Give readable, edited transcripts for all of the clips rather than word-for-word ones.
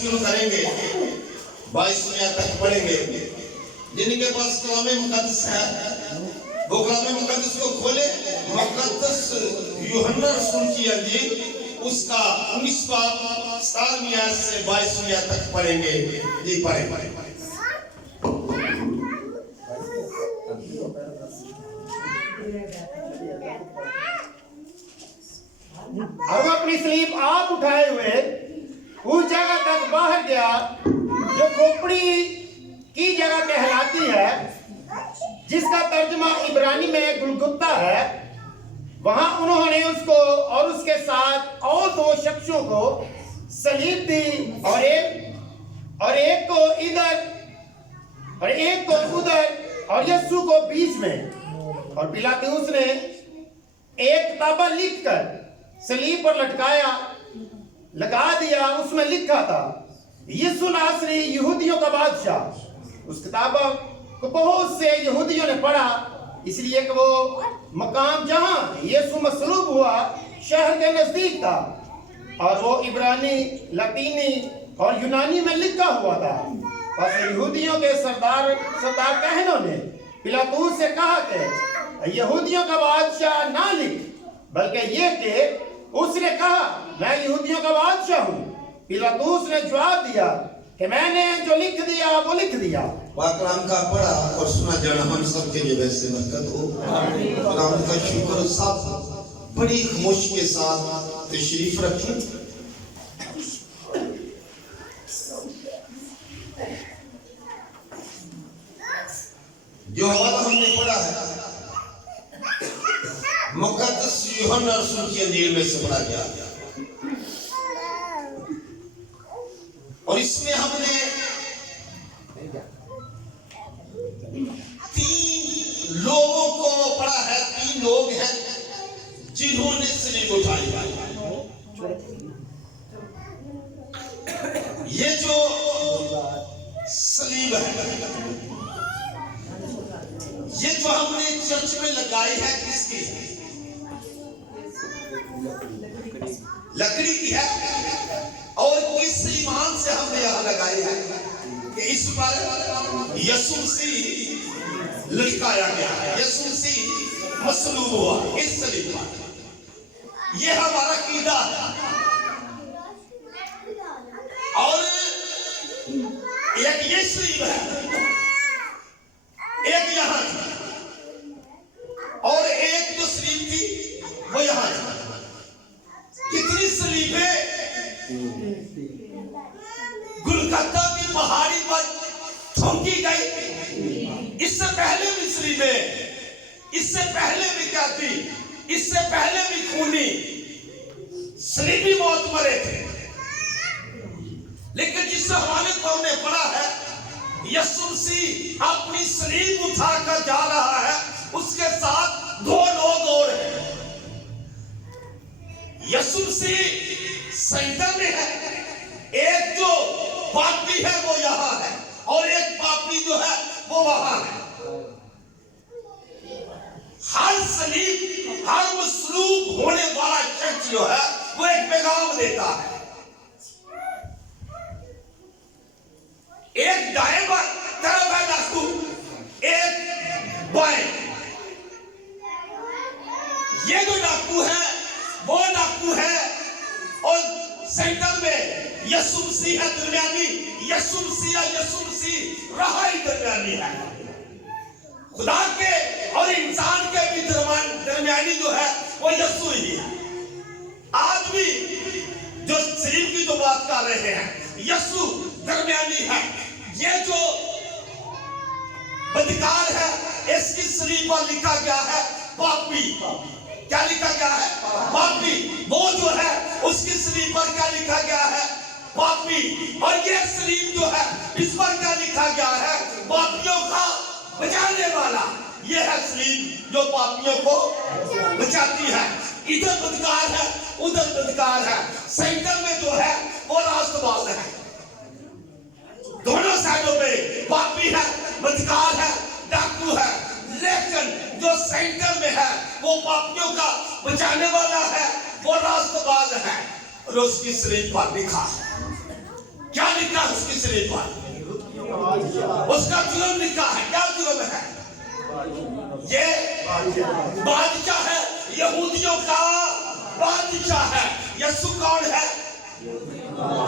شروع کریں گے 22ویں آیت تک پڑھیں گے. جن کے پاس کلام مقدس ہے وہ کلام مقدس کو کھولے. مقدس یوحنا رسول کی انجیل اس کا 19 باب 17ویں آیت سے 22ویں آیت تک پڑھیں گے. جی پڑھیں. اور وہ اپنی سلیب آپ اٹھائے ہوئے اس جگہ تک باہر گیا جو کھوپڑی کی جگہ کہلاتی ہے، جس کا ترجمہ عبرانی میں گلگتا ہے. وہاں انہوں نے اس کو اور اس کے ساتھ اور 2 شخصوں کو سلیب دی، اور ایک کو ادھر اور ایک کو ادھر، اور یسوع کو بیچ میں. اور پیلاطس نے ایک کتابہ لکھ کر سلیب پر لگا دیا. اس میں لکھا تھا یسوع ناصری یہودیوں کا بادشاہ. اس کتابہ کو بہت سے یہودیوں نے پڑھا، اس لیے کہ وہ مقام جہاں یسوع مصلوب ہوا شہر کے نزدیک تھا، اور وہ عبرانی، لاطینی اور یونانی میں لکھا ہوا تھا. بس یہودیوں کے سردار کہنوں نے پیلاطس سے کہا کہ یہودیوں کا بادشاہ نہ لکھ، بلکہ یہ کہ اس نے کہا میں یہودیوں کا بادشاہ ہوں. پیلاطس نے جواب دیا کہ میں نے جو لکھ دیا وہ لکھ دیا. کلام کا پڑھا اور سنا جانا ہم سب کے لیے ویسے برکت ہو. کلام کا شکر. سب بڑی خاموشی کے ساتھ تشریف رکھیں. جو حوالہ ہم نے پڑھا ہے مقدس یوحنا رسول کی انجیل میں سے پڑھا گیا، اور اس میں ہم نے 3 لوگوں کو پڑھا ہے. 3 لوگ ہیں جنہوں نے سلیب اٹھائی. یہ جو سلیب ہے، یہ جو ہم نے چرچ میں لگائی ہے کس کی؟ لکڑی کی ہے. اور کس ایمان سے ہم نے یہاں لگائی ہے کہ اس پر یسوع مسیح لٹکایا گیا ہے، یسوع مسیح مصلوب ہوا اس سلیب پر. یہ ہمارا عقیدہ ہے. اور ایک یہ سلیب ہے، ایک یہاں تھی، اور ایک جو سلیب تھی وہ یہاں تھی. کتنی سلیبیں گلگتا کی پہاڑی پر تھوکی گئی. اس سے پہلے بھی سلیبیں، اس سے پہلے بھی کیا تھی؟ اس سے پہلے بھی خونی سلیبی موت مرے تھے. لیکن جس حوالے کو ہم نے پڑھا ہے یسوع مسیح اپنی سلیب اٹھا کر جا رہا ہے، اس کے ساتھ 2 لوگ اور ہیں. یسوع مسیح سینٹر میں ہے. ایک جو پاپی ہے وہ یہاں ہے، اور ایک پاپی جو ہے وہ وہاں ہے. ہر سلیب، ہر مصلوب ہونے والا شخص جو ہے وہ ایک پیغام دیتا ہے. ایک دائیں طرف ہے ڈاکو، ایک بائیں. یہ جو ڈاکو ہے وہ ڈاکو ہے، اور سینٹر میں یسوع مسیح ہے درمیانی. یسوع مسیح رہائی درمیانی ہے. خدا کے اور انسان کے بھی درمیانی جو ہے وہ یسوع ہی ہے. آج بھی جو سلیب کی جو بات کر رہے ہیں یسوع درمیانی ہے. یہ جو بدکار ہے اس کی سلیب پر لکھا گیا ہے پاپی. کیا لکھا گیا ہے؟ پاپی. وہ جو ہے اس کی سلیب پر کیا لکھا گیا ہے؟ پاپی. اور یہ سلیب جو ہے اس پر کیا لکھا گیا ہے؟ پاپیوں کا بچانے والا. یہ ہے سلیب جو پاپیوں کو بچاتی ہے. ادھر بدکار ہے، ادھر بدکار ہے. سینٹر میں جو ہے وہ راست باز ہے. دونوں سائڈوں پہ پاپی ہے، بدکار ہے، ڈاکو ہے. لیکن جو سینٹر میں ہے وہ پاپیوں کا بچانے والا ہے، وہ راست باز ہے. اور اس کی سلیب پر لکھا ہے، کیا उसकी सलीब पर, उसका जुर्म लिखा है। क्या जुर्म है? ये बादशाह है, यहूदियों का बादशाह है। यीशु कौन है?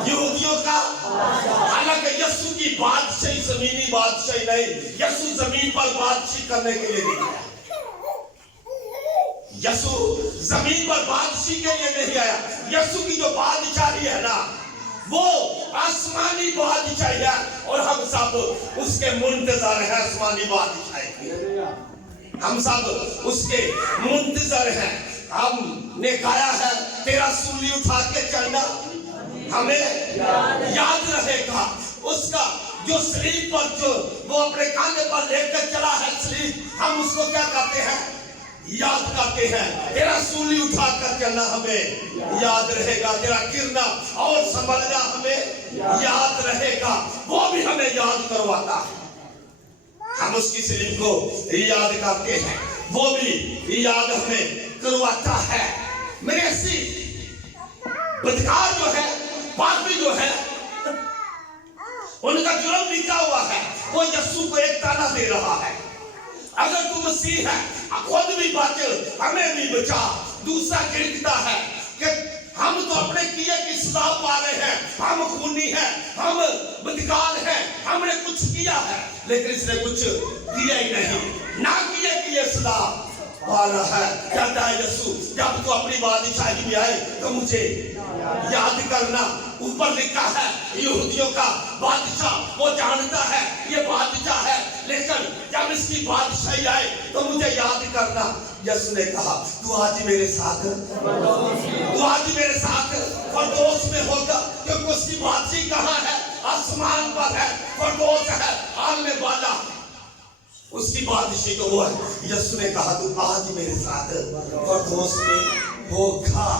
यहूदियों का। हालांकि यीशु की बादशाही जमीनी बादशाही नहीं, यीशु जमीन पर बादशाही करने के लिए नहीं आया। यीशु जमीन पर बादशाही के लिए नहीं आया। यीशु की जो बादशाही है ना, वो आसमानी बादशाही है, और हम सब उसके मुंतजर हैं। आसमानी बादशाही की हम सब उसके मुंतजर हैं। हमने गाया है, तेरा सूली उठा के चलना हमें याद रहेगा। उसका जो सलीब पर जो वो अपने कांधे पर लेकर चला है सलीब, हम उसको क्या कहते हैं? याद करते हैं। तेरा सूली उठा कर चलना हमें याद रहेगा। तेरा गिरना और संभलना हमें याद रहेगा। वो भी हमें याद करवाता है। हम उसकी सलीब को याद करते हैं, वो भी याद हमें करवाता है। मेरे सी बदकार जो है, पापी जो है, उनका जुर्म लिखा हुआ है। वो यीशु को एक ताना दे रहा है, अगर तू मसीह है खुद भी बच, हमें भी बचा। दूसरा गिरता है कि हम तो अपने किए की सजा पा रहे हैं, हम खूनी हैं, हम बदकार हैं, हमने कुछ किया है, लेकिन इसने कुछ किया ही नहीं, ना किए कि ये सजा पा रहा है। कहता है यीशु, जब तू अपनी बादशाही में आए तो मुझे याद करना। ऊपर लिखा है यहूदियों का बादशाह, वो जानता है ये बादशाह है, लेकिन जब इसकी बादशाही आए तो मुझे याद करना। यीशु ने कहा, तू आज मेरे साथ फरदौस में होगा, क्योंकि उसकी बादशाही कहाँ है? आसमान पर है, फरदौस है, आने वाला उसकी बादशाही तो वो है। यीशु ने कहा, तू आज मेरे साथ फरदौस में होगा।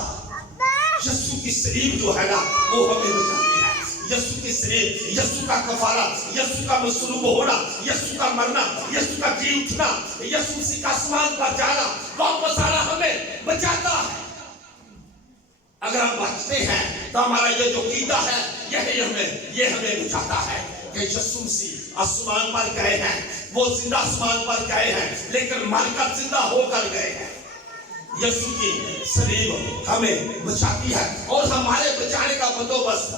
यीशु की सलीब जो है ना, वो हमें बचाती है। यीशु की सलीब, यीशु का कफारा, यीशु का मसलूब होना, यीशु का मरना, यीशु का जी उठना, यीशु मसीह का आसमान पर जाना, वापस आना हमें बचाता है। अगर हम बचते हैं तो हमारा ये जो कीदा है, ये हमें बचाता है कि यीशु मसीह आसमान पर गए हैं, वो जिंदा आसमान पर गए हैं, लेकिन मरकर जिंदा होकर गए हैं। यीशु की सलीब हमें बचाती है, और हमारे बचाने का बंदोबस्त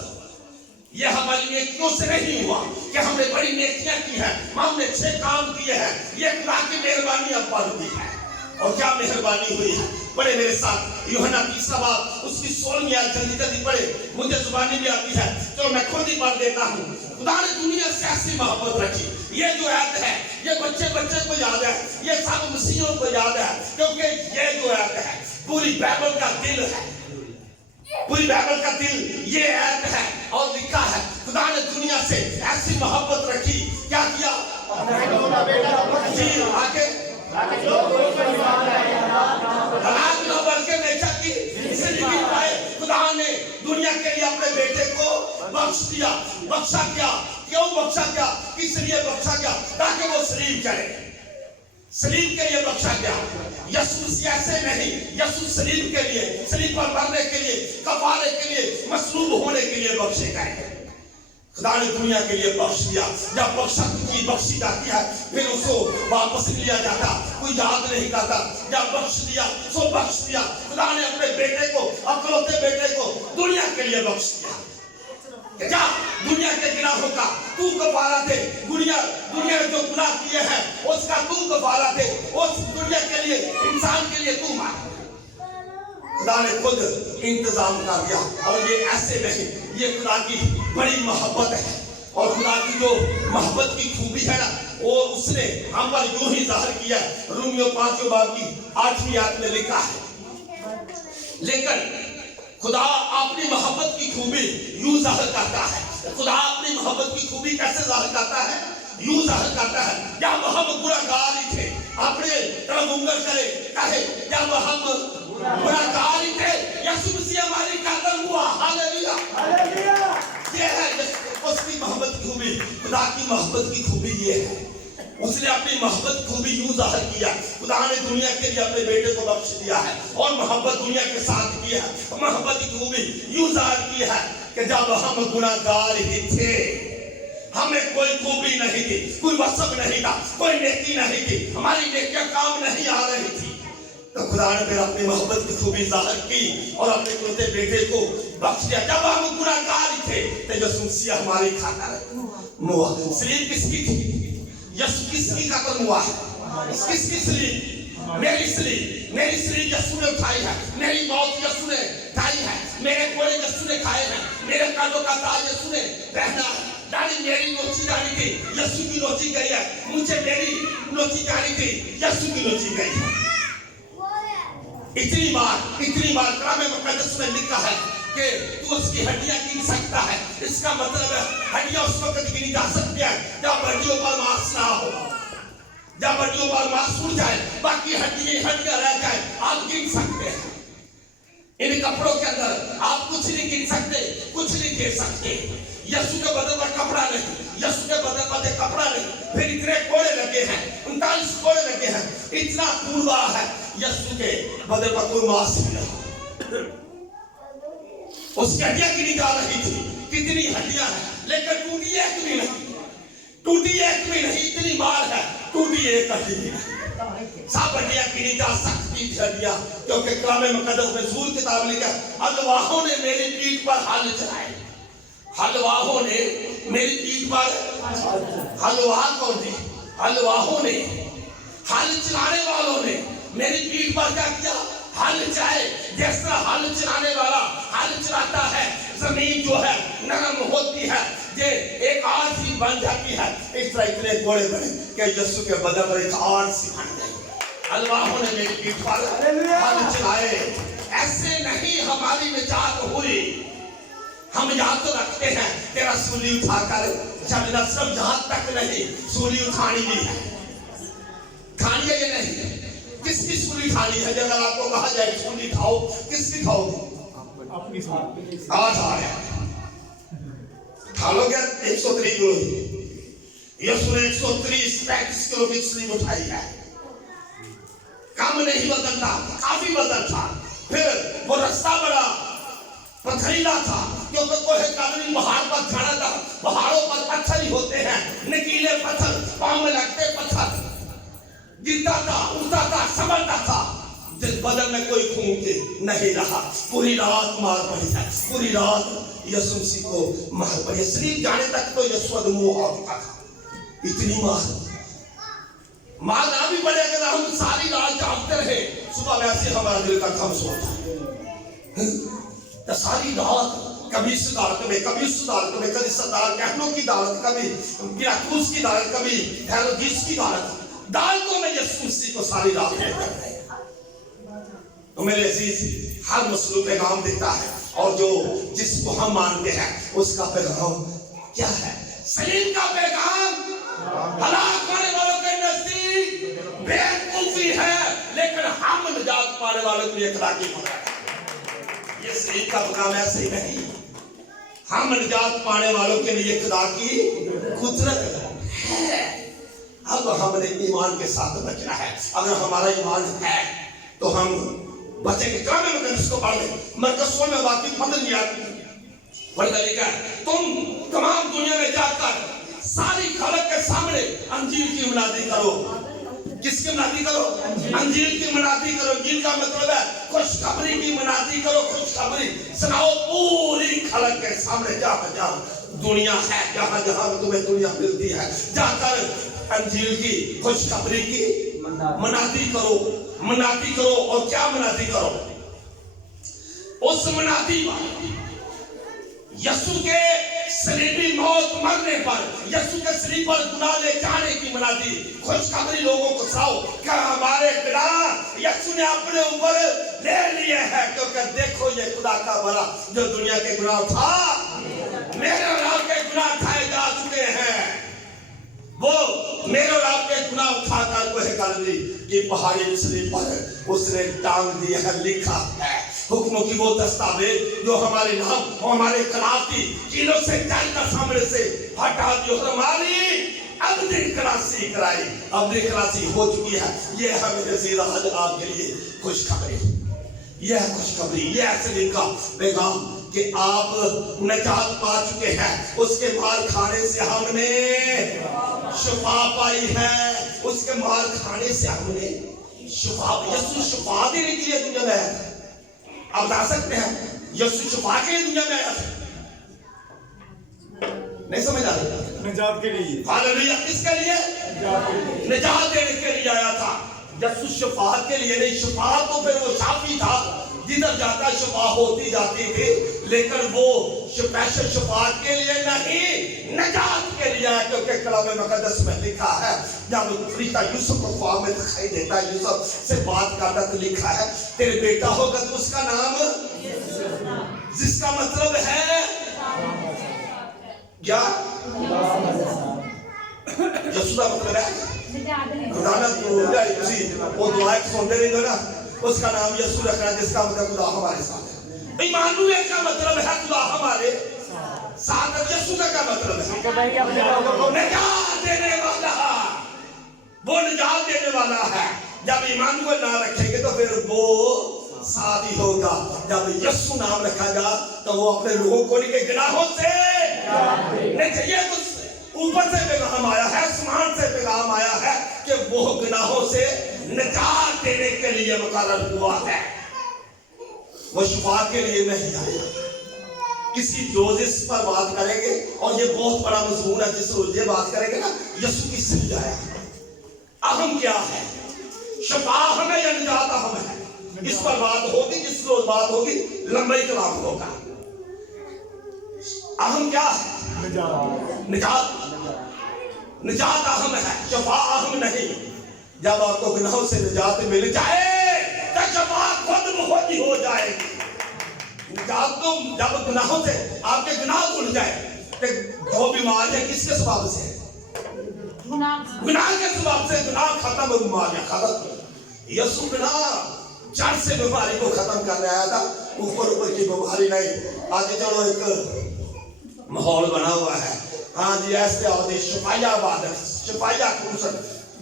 ये हमारी नेकियों से नहीं हुआ कि हमने बड़ी नेकियां की हैं, हमने 6 काम किए हैं। ये खुदा की मेहरबानी अब पर हुई है। और क्या मेहरबानी हुई है? पढ़े मेरे साथ यूहन्ना 3 बाब उसकी 16वीं आयत, जल्दी पढ़े, मुझे जुबानी भी आती है तो मैं खुद ही पढ़ देता हूँ। खुदा ने दुनिया से ऐसी मोहब्बत रखी। ये जो आयत है, ये बच्चे को याद है, ये सब मसीहियों को याद है, क्योंकि ये जो आयत है पूरी बाइबल का दिल है। पूरी बाइबल का दिल ये आयत है। और लिखा है, खुदा ने दुनिया से ऐसी मोहब्बत रखी, क्या किया? जी आगे हलाक न बल्कि बेचा की जिंदगी पाए। खुदा ने दुनिया के लिए अपने बेटे को बख्श दिया। बख्शा क्या? क्यों बख्शा क्या? किस लिए बख्शा क्या? ताकि वो सलीब चढ़े। सलीब के लिए बख्शा गया। यीशु मसीह ऐसे नहीं, यीशु सलीब के लिए, सलीब पर मरने के लिए, कफारे के लिए, मसलूब होने के लिए बख्शे गए। खुदा ने दुनिया के लिए बख्श दिया। जब बख्शी जाती है, फिर उसको वापस नहीं लिया जाता, कोई याद नहीं करता। जब बख्श दिया सो बख्श दिया। खुदा ने अपने बेटे को, अकलौते बेटे को दुनिया के लिए बख्श दिया। क्या दुनिया के गुनाहों का तू कफारा दे। दुनिया ने जो गुनाह किए हैं उसका तू कफारा दे। उस दुनिया के लिए, इंसान के लिए तू मार। खुदा ने खुद इंतजाम कर दिया। और ये ऐसे नहीं, ये खुदा की बड़ी मोहब्बत है। और खुदा की जो मोहब्बत की खूबी है ना, वो उसने हम पर यूं ही जाहिर किया। रोमियो 5 बाब की 8वीं आयत में लिखा है, लेकिन खुदा अपनी मोहब्बत की खूबी यूं जाहिर करता है। खुदा अपनी मोहब्बत की खूबी कैसे जाहिर करता है? यूं जाहिर करता है, जब हम गुनाहगार ही थे, अपने तरफ उंगल करे कहे, जब हम गुनाहगार ही थे, यीशु मसीह हमारी कदम हुआ। Hallelujah, hallelujah. ये है उसकी मोहब्बत की खूबी। खुदा की मोहब्बत की खूबी ये है, उसने अपनी मोहब्बत खूबी यूं जाहिर किया। खुदा ने दुनिया के लिए अपने बेटे को बख्श दिया है और मोहब्बत दुनिया के साथ की है। मोहब्बत की खूबी यूं जाहिर की है कि जब हम गुनाहगार ही थे, हमें कोई खूबी नहीं थी, कोई वसब नहीं था, कोई नेकी नहीं थी, हमारी नेकियां काम नहीं आ रही थी, तो खुदा ने फिर अपनी मोहब्बत की खूबी जाहिर की और अपने कुलते बेटे को बख्श दिया। जब हम गुनाहगार ही थे तो यीशु मसीह हमारी खातिर मुआ। सलीब किसकी थी? यीशु किसकी खातिर मुआ है? किसकी सलीब? मेरी सलीब यीशु ने उठाई है, मेरी मौत यीशु ने उठाई है, मेरे कोड़े यीशु ने खाए हैं, मेरे कांधों का ताज यीशु ने पहना है। दाढ़ी मेरी नोची जानी थी, यीशु की नोची गई है। मुझे मेरी नोची जानी थी, यीशु की नोची गई है। इतनी बार कलाम मुक़द्दस में लिखा है कि तू उसकी हड्डियां गिन सकता है। इसका मतलब है हड्डियां उस वक्त गिनी जा सकती है जब हड्डियों पर मांस ना हो, जब हड्डियों पर मांस उड़ जाए, बाकी हड्डियां रह जाए, आप गिन सकते हैं। इन कपड़ों के अंदर आप कुछ नहीं गिन सकते, कुछ नहीं दे सकते। यीशु के बदन पर कपड़ा नहीं, यीशु के बदन पर कपड़ा नहीं। फिर इतने कोड़े लगे हैं, 39 कोड़े लगे हैं, इतना खून बहा है, यीशु के बदन पर कोई मांस नहीं। उसकी हड्डियां गिनी जा रही थी, कितनी हड्डियां हैं, लेकिन टूटी एक भी नहीं, इतनी मार है, टूटी एक हड्डी नहीं। सब हड्डियां गिनी जा सकती थी हड्डियां, क्योंकि कलाम मुक़द्दस में सूर किताब लिखा, हलवाहों ने मेरी पीठ पर हल चलाए। हलवाहों ने मेरी पीठ पर, हलवा कौन थे? हलवाहों ने, हल चलाने वालों ने मेरी पीठ पर क्या किया? हल चलाए। जिस तरह हल चलाने वाला हल चलाता है, जमीन जो है नरम होती है, ये एक आड़ सी बन जाती है, इस तरह इतने कोड़े बने कि यीशु के बदन पर एक आड़ सी बन गई। हलवाहों ने मेरी पीठ पर हल चलाए। ऐसे नहीं हमारी निजात हुई। हम याद तो रखते हैं तेरा सूली उठाकर चलना, सिर्फ यहां तक नहीं, सूली उठानी भी है। खानी है ये नहीं, किसकी सूली खानी है? अगर आपको कहा जाए सूली खाओ, किसकी खाओगे? अपनी सूली। आज आ रहा है, खा लोगे 130 किलो। यीशु ने 130-35 किलो की सूली उठाई है। कम नहीं वजन था, काफी वजन था। फिर वो रास्ता बड़ा पथरीला था, क्योंकि कोहे कादरी पहाड़ पर चढ़ा था। पहाड़ों पर पत्थर ही होते हैं, नुकीले पत्थर, पांव में लगते पत्थर। गिरता था, उड़ता था, संभलता था। जिस बदन में कोई खून नहीं रहा। पूरी रात मार पड़ी है, पूरी रात यीशु मसीह को मार पड़ी है। शरीर जाने तक तो यीशु अदमुआ हो चुका था। इतनी मार ना भी पड़े, अगर हम सारी रात जागते रहे, सुबह वैसे हमारा दिल का कम सोता। तो सारी रात कभी इस अदालत में, कभी उस अदालत में, कभी सरदार कहनों की अदालत, कभी गिराकूस की अदालत, कभी हेरोदीस की अदालतों में यीशु मसीह को सारी रात लेकर गए। तो मेरे अजीज, हर मसलूक पैगाम देता है, और जो जिसको हम मानते हैं उसका पैगाम क्या है? सलीम का पैगाम हलाक होने वालों के नजदीक बेवकूफी है, लेकिन हम निजात पाने वालों के लिए इखलाकी होता है। ये सलीम का पैगाम ऐसे ही नहीं, हम निजात पाने वालों के लिए खुदा की कुदरत है। अब हमने ईमान के साथ बचना है। अगर हमारा ईमान है तो हम बचेंगे। कलाम मुक़द्दस को पढ़ लें, मरकज़ों में वाकई फजल याद पढ़ा लिखा है, तुम तमाम दुनिया में जाकर सारी खलक के सामने अंजील की मुनादी करो। किसकी मुनादी करो? अंजील की मुनादी करो। अंजील का मतलब है खुशखबरी की मुनादी करो। खुशखबरी सुनाओ पूरी खलक के सामने, जहां जहां दुनिया है, जहां जहां तुम्हें दुनिया मिलती है, जाकर अंजील की खुशखबरी की मुनादी करो। मुनादी करो। और क्या मुनादी करो? उस मुनादी यीशु के सलीबी मौत मरने पर, यीशु के सलीब पर गुनाह ले जाने की मुनादी, खुशखबरी लोगों को सुनाओ कि हमारे गुनाह यीशु ने अपने ऊपर ले लिए हैं, क्योंकि देखो ये खुदा का बड़ा जो दुनिया के गुनाह था, मेरे और आपके गुनाह उठाए जा चुके हैं। वो मेरे और आपके गुनाह उठाकर कोहे कलवरी की पहाड़ी सलीब पर उसने टांग दिया है। लिखा है हुक्मों की वो दस्तावेज जो हमारे नाम और हमारे खिलाफ थी, किलो से का सामने से हटा दियो। हमारी अब्दी खलासी कराई, अब्दी खलासी हो चुकी है। ये है मेरे ज़ीरा आज आपके लिए खुशखबरी। यह खुशखबरी, यह सलीम का पैगाम کہ آپ نجات پا چکے ہیں، اس کے مار کھانے سے ہم نے شفا پائی ہے، اس کے مار کھانے سے ہم نے شفا پائی۔ یسوع شفا دینے کے لیے دنیا میں آیا تھا۔ آپ بتا سکتے ہیں یسوع شفا کے لیے دنیا میں آیا تھا؟ نہیں سمجھ آ رہی؟ نجات کے لیے۔ ہاللیلویا، کس کے لیے؟ نجات دینے کے لیے آیا تھا۔ یسوع شفاعت کے لیے نہیں، شفاعت تو پھر وہ شافی تھا، جدھر جاتا شفا ہوتی جاتی تھی، لیکن وہ اسپیشل شفاعت کے لیے نہیں، نجات کے لیے آیا، کیونکہ کلام مقدس میں لکھا ہے، جب فرشتہ یوسف کو خواب میں دکھائی دیتا ہے، یوسف سے بات کرتا تو لکھا ہے تیرے بیٹا ہوگا تو اس کا نام، جس کا مطلب ہے کیا؟ یسوع کا مطلب ہے خدا وہ دعائیں سنتے رہے نا، اس کا نام یسوع رکھنا، جس کا مطلب خدا ہمارے ساتھ ہے۔ ایمانویل کا مطلب ہے خدا ہمارے ساتھ ہے۔ یسوع کا کیا مطلب ہے؟ نجات دینے والا، وہ نجات دینے والا ہے۔ جب ایمانویل نام رکھیں گے تو پھر وہ ساتھ ہی ہوگا۔ جب یسوع نام رکھا گا تو وہ اپنے لوگوں کو ان کے گناہوں سے نہیں چاہیے، اوپر سے پیغام آیا ہے، آسمان سے پیغام آیا ہے کہ وہ گناہوں سے نجات دینے کے لیے مقرر ہوا ہے، وہ شفا کے لیے نہیں آیا۔ کسی روز پر بات کریں گے، اور یہ بہت بڑا مضمون ہے، جس روز یہ بات کریں گے نا، یسوع کس لیے آیا، اہم کیا ہے، شفا ہمیں یا نجات اہم ہے، اس پر بات ہوگی، جس روز بات ہوگی لمبائی کلام ہوگا۔ اہم کیا ہے؟ نجات، نجات اہم ہے، شفا اہم نہیں۔ جب آپ کو گناہوں سے نجات مل جائے تو شفا خود بخود ہی ہو جائے گی۔ نجات تو جب گناہوں سے آپ کے گناہ دھل جائے، کہ وہ بیماریاں کس کے سبب سے ہیں؟ گناہ کے سبب سے، گناہ ختم ہو، بیماریاں ختم۔ یسوع گناہ جڑ سے بیماری کو ختم کرنے آیا تھا، اوپر کی بیماری نہیں۔ آج چلو ایک ماحول بنا ہوا ہے، ہاں جی ایسے آتے شفایہ عبادت، شفایہ خصوصاً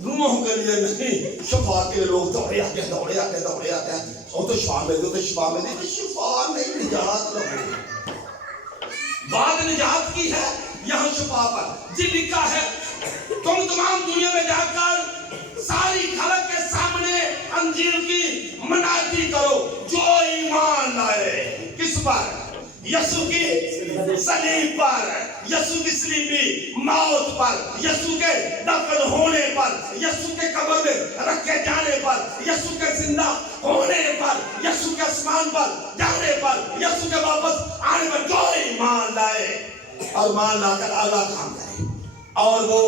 روحوں کے لیے نہیں، شفا کے لیے لوگ دوڑے آتے ہیں، دوڑے آتے ہیں، دوڑے آتے ہیں، وہ تو شفا میں دو، تو شفا میں دے، شفا نہیں، نجات نہیں۔ بات نجات کی ہے یہاں شفا پر جی لکھا ہے، تم تمام دنیا میں جا کر ساری خلق کے سامنے انجیل کی منادی کرو، جو ایمان لائے کس پر؟ یسوع کی صلیب پر، یسوع کی صلیبی موت پر، یسوع کے دفن ہونے پر، یسوع کے قبر میں رکھے جانے پر، یسوع کے زندہ ہونے پر، یسوع کے آسمان پر جانے پر، یسوع کے واپس آنے پر، جو ایمان لائے اور مان لا کر اعلیٰ کام کرے، اور وہ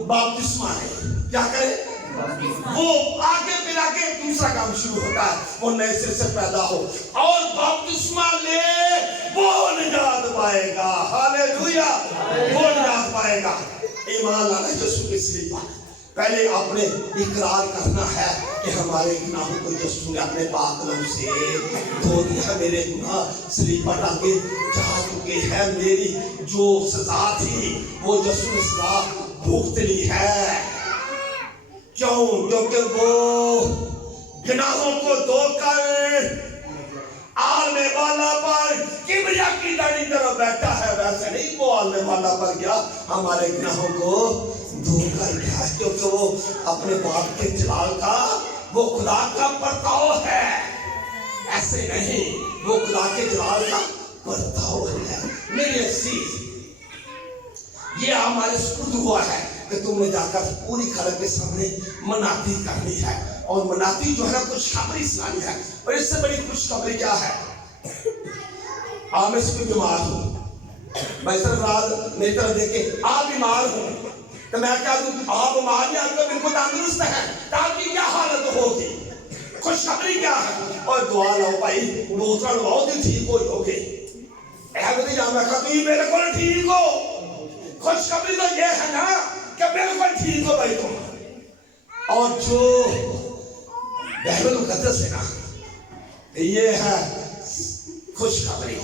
بپتسمہ ہے، کیا کرے؟ وہ آگے پھر آگے دوسرا کام شروع ہوتا ہے، وہ نئے سر سے پیدا ہو اور بپتسمہ لے، وہ نجات پائے گا۔ ہاللیلویا، وہ نجات پائے گا۔ ایمان لانا یسوع کے صلیب پر، پہلے آپ نے اقرار کرنا ہے کہ ہمارے گناہوں کو یسوع نے اپنے پاک لہو سے دھو دیا، میرے گناہ صلیب پر ٹانگے جا چکے ہیں، میری جو سزا تھی وہ یسوع نے سزا بھگت لی ہے۔ کیوں؟ کیونکہ وہ گناہوں کو دھو کر آلنے والا پر کبریا کی داڑھی طرح بیٹھا ہے، ویسے نہیں وہ آلنے والا پر گیا، ہمارے گناہوں کو دھو کر گیا، کیونکہ وہ اپنے باپ کے جلال کا، وہ خدا کا پرتاؤ ہے، ایسے نہیں، وہ خدا کے جلال کا پرتاؤ ہے۔ میرے عزیز، یہ ہمارے سپرد ہوا ہے کہ تم نے جا کر پوری خلق کے سامنے منادی کرنی ہے، اور منادی جو ہے نا خوشخبری سنانی ہے، اور اس سے بڑی خوشخبری کیا ہے؟ آپ میں سے کوئی بیمار ہو، میں صرف رات میری طرف دیکھیں، آپ بیمار ہو تو میں کہہ دوں آپ بیمار نہیں، آپ کو بالکل تندرست ہیں، تو آپ کی کیا حالت ہوگی؟ خوشخبری کیا ہے؟ اور دعا لاؤ بھائی، دوسرا لواؤ تو ٹھیک ہوئی ہوگی، احمد جان میں کہا تو یہ میرے کو ٹھیک ہو، خوشخبری تو یہ ہے نا کہ بالکل ٹھیک ہو بھائی تم۔ اور جو بائبل مقدس ہے نا، یہ ہے خوشخبری،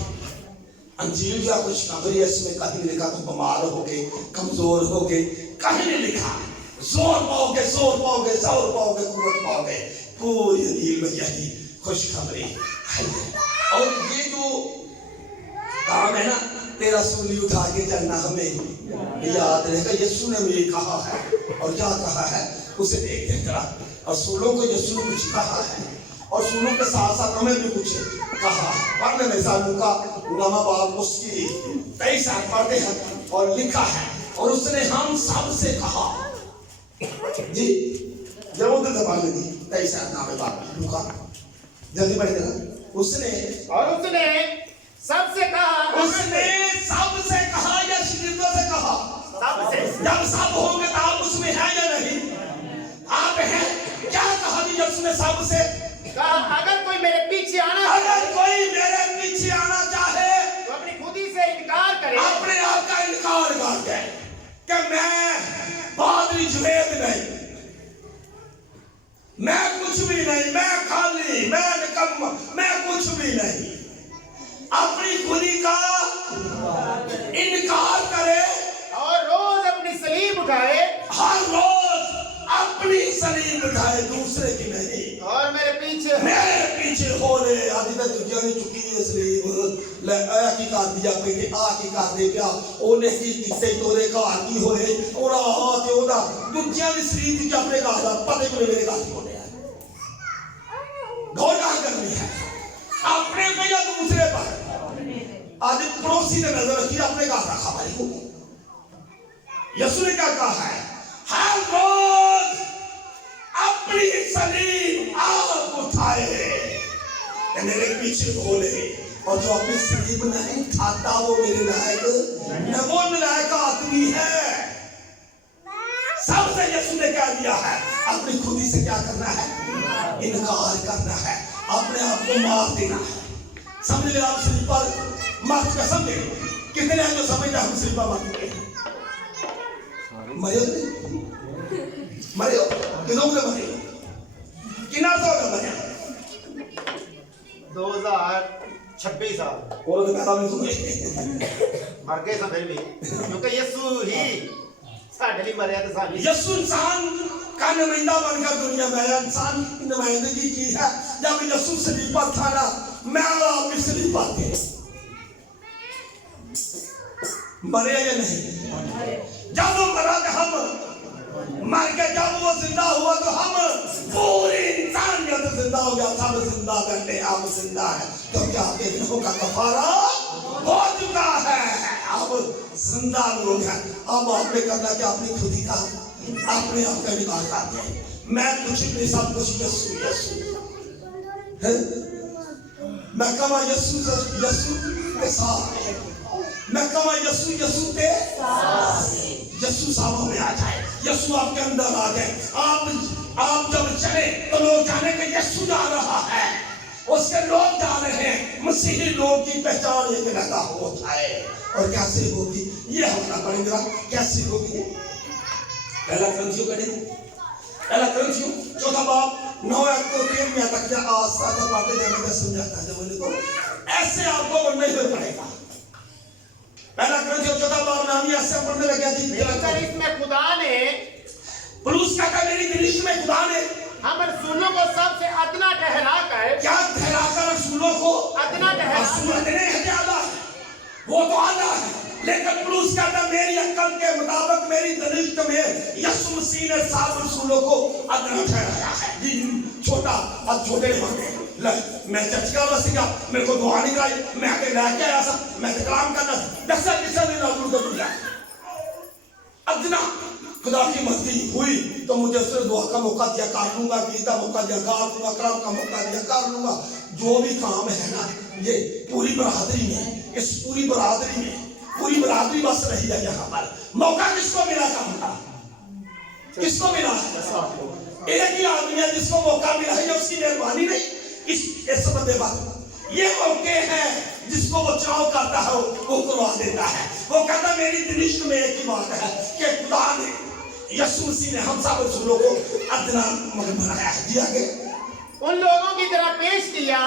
انجیل کا خوشخبری ہے، اس میں کہیں نہیں لکھا تم بیمار ہوگے، کمزور ہوگے، کہیں نہیں لکھا زور پاؤ گے، زور پاؤ گے، زور پاؤ گے، قوت پاؤ گے، پوری انجیل میں یہی خوشخبری ہے۔ اور یہ جو काम है ना तेरा सूली उठा के चलना हमें याद रहेगा। यीशु ने मुझे कहा है और क्या कहा है उसे देख जरा। और सूलों को यीशु ने कुछ कहा है और सूलों के साथ साथ हमें भी कुछ कहा। पढ़ने में सालू का नामा बाब उसकी 23 पढ़ते हैं और लिखा है और उसने हम सब से कहा जी जरूर दबाने दी 23 नामे बाब लुका जल्दी पढ़ देना। उसने सबसे कहा, उसने सबसे कहा या शिष्यों से कहा सबसे। जब सब होंगे तो आप उसमें हैं या नहीं? आप हैं। क्या कहा जी उसने सबसे कहा अगर कोई मेरे पीछे आना अगर कोई मेरे पीछे आना चाहे तो अपनी खुदी से इनकार करे, अपने आप का इनकार कर दे कि मैं पादरी जुनेद नहीं, मैं कुछ भी नहीं, मैं खाली, मैं निकम्मा, मैं कुछ भी नहीं। अपनी खुदी का इनकार करे और रोज अपनी सलीब उठाए, हर रोज अपनी सलीब उठाए, दूसरे की नहीं। और मेरे पीछे हो ले आदि में दुनिया ने चुकी है सलीब ले आ की कर दिया पे आ की कर दे क्या ओने की किसे तोरे का की होए और आ ते ओदा दुनिया की सलीब की अपने का पता ही मेरे का होने है। घोड़ा करनी है अपने पे या दूसरे पर। आज पड़ोसी ने नजर रखी अपने का रखा भाई को। यीशु ने क्या कहा है हर रोज अपनी सलीब आप उठाए मेरे पीछे बोले और जो अपनी सलीब नहीं उठाता वो मेरे लायक न, वो नालायक आदमी है। सबसे यीशु ने क्या दिया है अपनी खुदी से क्या करना है इनकार करना है, अपने आप को मार देना है। समझ ले आप सलीब पर मार का समझे कितने हैं जो समझ हम सलीब पर मार चुके हैं। मरे हो कितनों ने मरे कितना सौ का मरे 2026 साल और तो पैदा नहीं हुए मर गए तो फिर भी क्योंकि यीशु ही साढ़े लिए मरे तो साली यीशु इंसान का नुमाइंदा बनकर दुनिया में इंसान की नुमाइंदगी की है। जब यीशु सलीब पर था ना मैं और आप भी सलीब पर थे, मरे या नहीं? जब वो मरा तो हम मर के जब वो जिंदा हुआ तो हम पूरी इंसानियत जिंदा हो गया। सब जिंदा बैठे आप जिंदा है तो क्या आपके गुनाहों का कफारा हो चुका है, अब जिंदा लोग हैं। अब आपने करना क्या अपनी खुदी का अपने आप का निकाल कर दिया। मैं कुछ नहीं सब कुछ यीशु यीशु है। मैं कमा यीशु के साथ मैं कमा यीशु के यीशु सामने में आ जाए, यीशु आपके अंदर आ जाए। आप जब चले तो लोग जाने के यीशु जा रहा है, उसके लोग जा रहे हैं। मसीही लोग की पहचान एक लगा हो जाए और कैसे होगी ये हमारा पढ़ेगा कैसे होगी। पहला क्रंथियों चौथा बाब 9 को 3 में तक आस्था का बातें जाने का समझाता है बोले तो ऐसे आपको नहीं हो पड़ेगा। पहला क्रंथियों चौथा बाब में हम ऐसे पढ़ने लगे जी इसमें खुदा ने पुरुष का मेरी दृष्टि में खुदा ने हम रसूलों को सबसे अदना ठहराकर क्या ठहराकर रसूलों को अदना ठहराकर ज्यादा वो तो आधा है, लेकिन पुरुष का मेरी अक्ल के मुताबिक मेरी दृष्टि में यीशु मसीह ने सब रसूलों को अदना ठहराया है जी। छोटा अब छोटे मांगे मैं चर्च का बसीगा मेरे को दुआ नहीं कराई मैं आके लेके आया सब मैं कलाम करना दसा किसा दिन आदमी को दिया अदना खुदा की मर्जी हुई तो मुझे उसने दुआ का मौका दिया कर लूंगा, गीत का मौका दिया गा लूंगा, कलाम का मौका दिया कर लूंगा। जो भी काम है ना ये पूरी बरादरी में इस पूरी बरादरी बस रही है। यहाँ पर मौका किसको मिला काम का किसको मिला एक ही आदमी है जिसको मौका मिला है, उसकी मेहरबानी नहीं इस बंदे बात ये मौके हैं जिसको वो चाव करता है वो करवा देता है। वो कहता मेरी दृष्टि में एक ही बात है कि खुदा ने यीशु मसीह ने हम सब रसूलों को अदना बनाया है दिया के उन लोगों की तरह पेश किया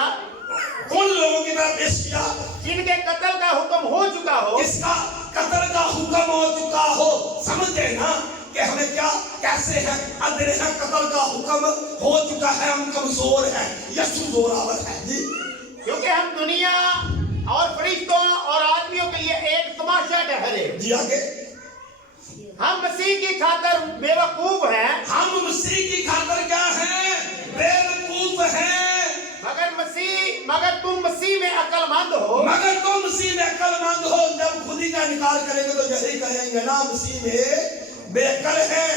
जिनके कत्ल का हुक्म हो चुका हो, इसका कत्ल का हुक्म हो चुका हो। समझे ना कि हमें क्या कैसे है अदरे है कत्ल का हुक्म हो चुका है, हम कमजोर हैं, यीशु जोरावर है जी। क्योंकि हम दुनिया और फरिश्तों और आदमियों के लिए एक तमाशा ठहरे। जी आगे, हम मसीह की खातर बेवकूफ हैं, हम मसीह की खातर क्या हैं? बेवकूफ हैं। मगर तुम मसीह में अक्लमंद हो। मगर तुम मसीह में अक्लमंद हो। जब खुद ही का इनकार करेंगे तो यही कहेंगे ना, मसीह में बेअक्ल है,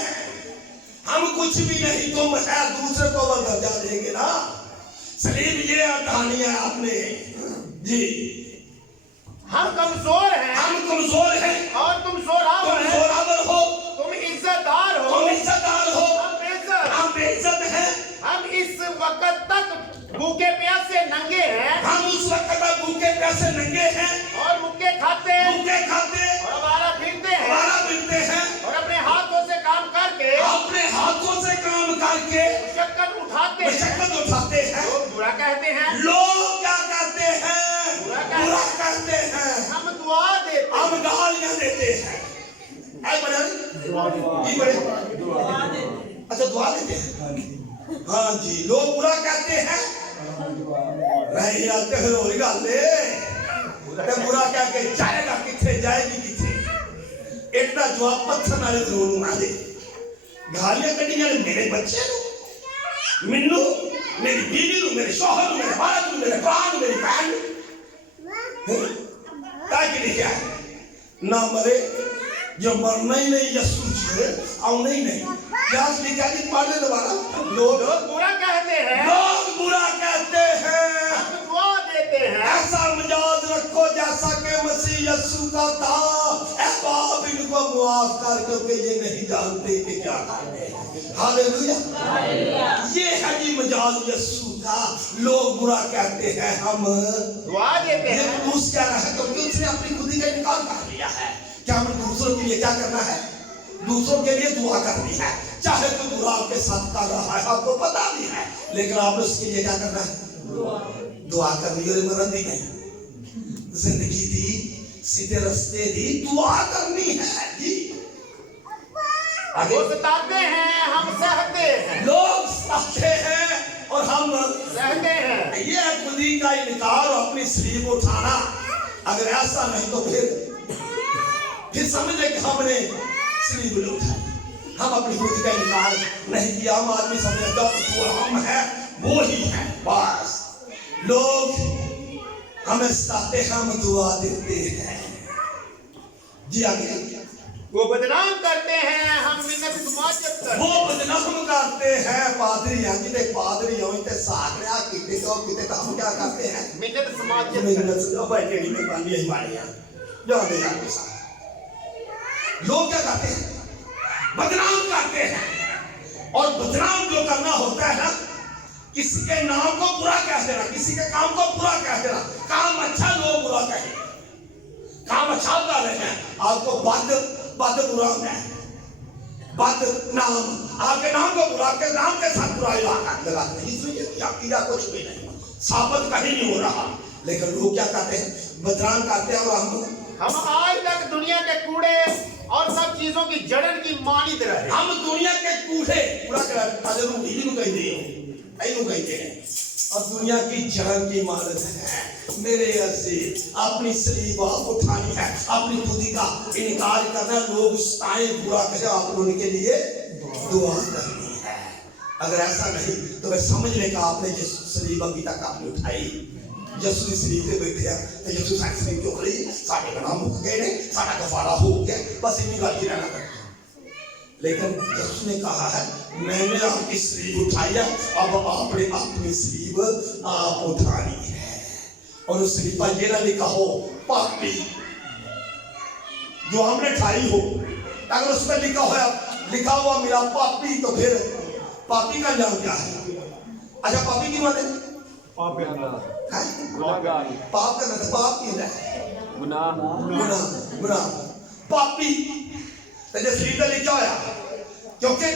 हम कुछ भी नहीं, तुम है, दूसरे को वो दर्जा देंगे ना। सलीब ये कहानी है आपने जी। हम कमजोर हैं, हम कमजोर हैं और तुम जोरावर तुम हो। जोरावर हो, तुम इज्जतदार हो, तुम इज्जतदार हो, हम बेइज्जत। हम बेइज्जत हैं। हम इस वक्त तक भूखे प्यासे नंगे हैं, हम उस वक्त तक भूखे प्यासे नंगे हैं और मुक्के खाते भूखे खाते और आवारा फिरते हैं, हमारा मिलते हैं, और अपने हाथों से काम करके अपने हाथों से काम करके मशक्कत उठाते हैं। मशक्कत उठाते हैं। लोग बुरा कहते हैं, लोग क्या कहते हैं? बुरा कहते हैं। हम दुआ देते हैं। हम गालियां देते हैं। ऐ बड़े जी, बड़े अच्छा दुआ देते हैं। हाँ जी, लोग बुरा कहते हैं। नहीं यार, कहो गाले ते बुरा कह के जाएगा किथे, जाएगी किथे? एक दा जवाब पत्थर नाले जरूर मारे। गालियां कढ़ियां ने मेरे बच्चे नु, मिन्नू, मेरी बीवी नु, मेरे शौहर नु, मेरे बालक नु, मेरे भरा नु, मेरी बहन नु। ताकि लिखा है ना मरे जो मरना ही नहीं, यीशु जी आना ही नहीं। क्या लिखा कि पढ़ ले दोबारा। लोग बुरा कहते हैं, लोग बुरा कहते हैं, हम दुआ देते हैं। ऐसा मिजाज रखो जैसा कि मसीह यीशु का था। ऐ बाप, इनको मुआफ कर, क्योंकि ये नहीं जानते कि क्या करते हैं। हालेलुया। ये है जी मिजाज यीशु का। लोग बुरा कहते हैं, हम दुआ देते ये हैं। रूस कह रहा है क्योंकि उसने अपनी खुदी का इनकार कर लिया है। क्या हमें दूसरों के लिए क्या करना है? दूसरों के लिए दुआ करनी है। चाहे कोई बुरा आपके साथ कर रहा है, आपको पता भी है, लेकिन आपने उसके लिए क्या करना है? दुआ करनी। और मरण दी नहीं, जिंदगी दी, सीधे रास्ते दी, दुआ करनी है जी। वो सताते हैं, हम सहते हैं। लोग सहते हैं और हम सहते हैं। ये खुदी का इनकार और अपनी स्लीव उठाना। अगर ऐसा नहीं तो फिर समझे कि हमने स्लीव नहीं उठाई, हम अपनी खुदी का इनकार नहीं किया। हम आदमी समझे जब हम है वो ही है बस। लोग हमें सताते हैं, हम दुआ देते हैं जी। आगे, वो बदनाम करते हैं, हम मिन्नत समाजत करते हैं। वो बदनाम करते हैं। पादरी हैं जी, देख पादरी हो इतने साकड़िया किते तो किते, तो हम क्या करते हैं? मिन्नत समाजत। मिन्नत भाई केड़ी में बांधी है हमारे यहाँ जाओ दे यार के साथ। लोग क्या करते हैं? बदनाम करते हैं। और बदनाम जो करना होता है ना, किसी के नाम को बुरा कह देना, किसी के काम को बुरा कह देना। काम अच्छा लोग बुरा कहें, काम अच्छा कर रहे हैं, आपको बद बुरा है, बद नाम, आपके नाम को बुरा के नाम के साथ बुराई लगाते हैं। इसलिए किया कुछ भी नहीं, साबित कहीं नहीं हो रहा। लेकिन लोग क्या करते हैं? बदनाम करते हैं। और हम आज तक दुनिया के कूड़े और सब चीजों की जड़न की मानित रहे। हम दुनिया के कूड़े कूड़ा कहते हैं और दुनिया की जड़न की मानत है। मेरे अजीज, अपनी सलीब आप उठानी है, अपनी खुदी का इनकार करना। लोग सताएं, बुरा कहे, आप उनके लिए दुआ करनी है। अगर ऐसा नहीं तो मैं समझने का आपने जिस सलीब अभी तक आपने उठाई, यीशु की सलीब पे बैठे हैं तो यीशु सारी सलीब चुक ली, साढ़े गुनाह मुक गए ने, सारा गफारा हो गया, बस इतनी गल की रहना करता। लेकिन यीशु ने कहा है मैंने आपकी सलीब उठाई है, अब आपने अपनी सलीब आप उठानी है। और उस सलीब पर ये ना लिखा हो पापी, जो हमने उठाई हो। अगर उस पर लिखा हुआ मेरा पापी, तो फिर पापी का नाम क्या है? अच्छा, पापी की माने पाप करना, पाप करना था। पाप की है गुनाह। पापी तेरे सलीब पर लिखा होया, क्योंकि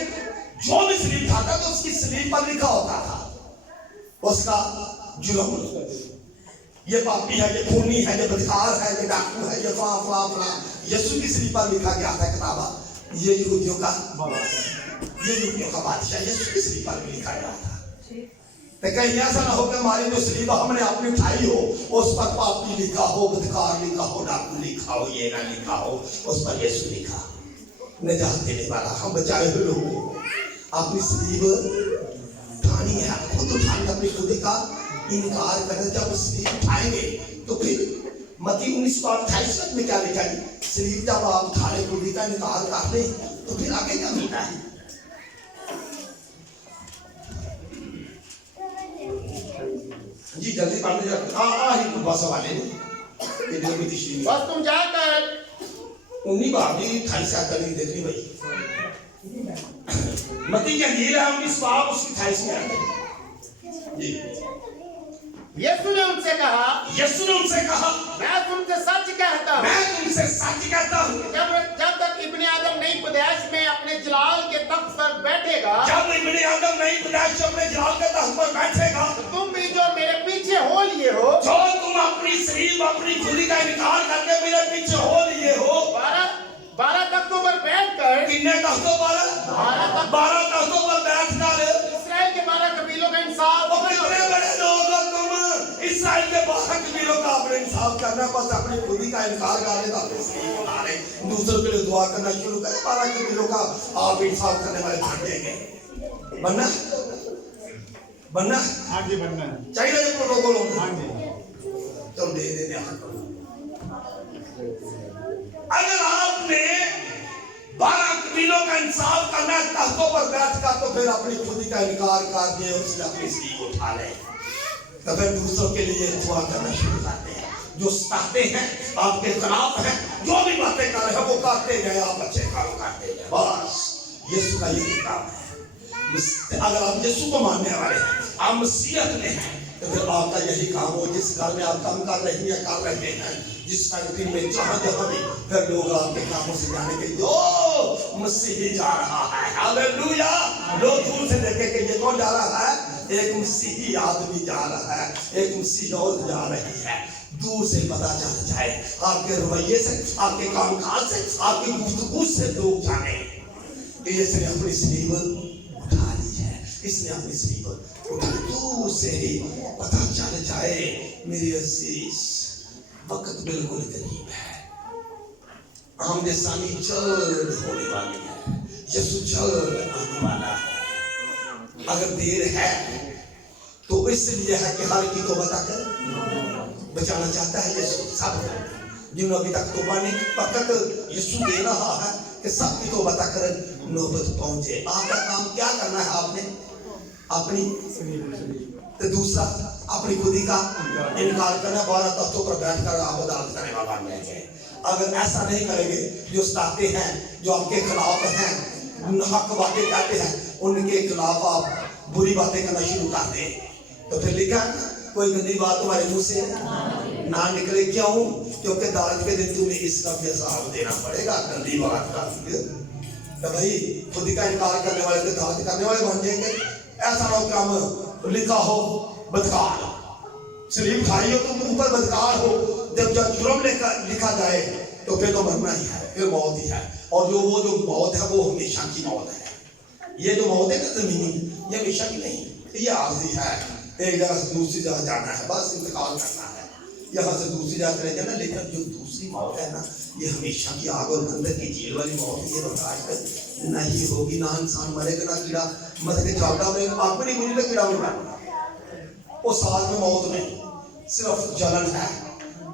जो भी सलीब खाता तो उसकी सलीब पर लिखा होता था उसका जुर्म। ये पापी है, ये खूनी है, ये बदकार है, ये डाकू है, ये फला। यीशु की सलीब पर लिखा गया था किताबा, ये यहूदियों का बादशाह यीशु की सलीब पर लिखा गया था। तो कहीं ऐसा ना हो कि हमारी जो सलीब हमने अपनी उठाई हो उस पर पापी लिखा हो, बदकार लिखा हो, डाकू लिखा हो, ये ना लिखा हो, उस पर यीशु लिखा, निजात देने वाला, हम बचाए हुए लोगों को अपनी सलीब उठानी है, खुद उठानी, अपनी खुदी का इनकार करना। जब सलीब उठाएंगे तो फिर मत्ती 19:28 में क्या लिखा है, सलीब जब आप उठा ले, खुदी का इनकार कर ले, तो फिर आगे क्या मिलता है। जी जल्दी पढ़ने जाते ही बस वाले ने ये जो भी तीसरी बस तुम जाकर 19 बाब 28 आकर देखनी भाई, मत्ती की अंजील है 19 बाब उसकी 28 में आते जी। यीशु ने उनसे कहा, यीशु ने उनसे कहा, मैं तुमसे सच कहता हूँ, मैं तुमसे सच कहता हूँ, जब तक इब्ने आदम नई पैदाइश में अपने जलाल के तख्त पर बैठेगा, जब इब्ने आदम नई पैदाइश में अपने जलाल के तख्त पर बैठेगा, तुम भी जो मेरे पीछे हो लिए हो, जो तुम अपनी सलीब अपनी खुदी का इनकार करके मेरे पीछे हो लिए हो, 12 तख्तों पर बैठकर, कितने तख्तों पर, 12 तख्तों पर बैठकर इस्राएल के 12 कबीलों का इंसाफ, कितने बड़े लोग हो तुम, इस्राएल के 12 कबीलों का आपने इंसाफ करना, बस अपनी खुदी का इनकार कर ले, अपनी सलीब उठा ले, दूसरों के लिए दुआ करना शुरू करें, 12 कबीलों का आप इंसाफ करने वाले बन जाएंगे। बनना बनना हाँ जी, बनना चाहिए जो प्रोटोकॉल हो, हाँ जी, तुम दे देने अगर आपने 12 कबीलों का इंसाफ करना है तख्तों पर बैठकर, तो फिर अपनी खुदी का इनकार कर दिए, उसने अपनी सलीब उठा ले, तो फिर दूसरों के लिए दुआ करना शुरू करते हैं, जो सताते हैं आपके खिलाफ हैं, जो भी बातें कर रहे हैं वो करते गए, आप अच्छे काम करते गए, बस यीशु का यही काम है। अगर आप यीशु को मानने वाले हैं, आप मसीहत में हैं, तो फिर आपका यही काम हो, जिस घर में आप काम कर रहे हैं, जिस कंट्री में जहां भी, फिर लोग आपके कामों से जाने के लिए मसीही जा रहा है, हालेलुया, लोग दूर से देखे कि ये कौन जा रहा है, एक मसीही आदमी जा रहा है, एक मसीही औरत जा रही है, दूर से पता चल जाए, आपके रवैये से, आपके कामकाज से, आपकी गुफ्तगू से लोग जाने कि इसने अपनी सलीब उठा ली है, इसने अपनी सलीब उठा, दूर से ही पता चल जाए मेरे अजीज वक्त बिल्कुल करीब है, आमने सामने जल्द होने वाली है, यीशु जल्द आने वाला है। अगर देर है तो इसलिए है कि हर की तौबा कर बचाना चाहता है यीशु सब, जिन्होंने अभी तक तौबा नहीं की, वक्त यीशु दे रहा है कि सब की तौबा कर नौबत पहुंचे। आपका काम क्या करना है, आपने अपनी तो दूसरा अपनी खुदी का इनकार करना, 12 तख्तों पर बैठकर आप अदालत करने वाला बन जाएंगे। अगर ऐसा नहीं करेंगे, जो सताते हैं, जो आपके खिलाफ हैं, हक बातें कहते हैं, उनके खिलाफ आप बुरी बातें करना शुरू कर दें, तो फिर लिखा कोई गंदी बात तुम्हारे मुंह से ना निकले, क्यों? क्योंकि अदालत के दिन तुम्हें इसका भी हिसाब देना पड़ेगा, गंदी बात का। तो भाई खुदी का इनकार करने वाले तो अदालत करने वाले बन जाएंगे। ऐसा ना हो कि हम लिखा हो बदकार, सलीब खाई हो तुम ऊपर बदकार हो, जब जुर्म लिखा जाए तो फिर तो मरना ही है, फिर मौत ही है, और वो जो मौत है वो हमेशा की मौत है। ये जो मौत है ना जमीनी, ये हमेशा की नहीं, ये आर्जी है, एक जगह से दूसरी जगह जाना है, बस इंतकाल करना है, यहाँ से दूसरी जगह चले जाना। लेकिन जो दूसरी मौत है ना, ये हमेशा की आग और अंदर की जेल वाली मौत, ये बर्दाश्त नहीं होगी। ना इंसान मरेगा, ना कीड़ा मर के जाता में आग नहीं मुझे कीड़ा मिला, वो साथ में मौत नहीं, सिर्फ जलन है,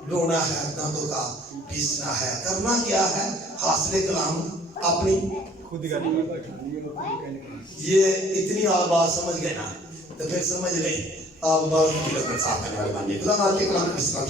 रोना है, दांतों का पीसना है, करना क्या है, हासिल कलाम अपनी खुद का। ये इतनी आप बात समझ गए ना, तो फिर समझ ले आप बहुत साफ करने वाले बन गए। खुदा आपके कलाम किस तरह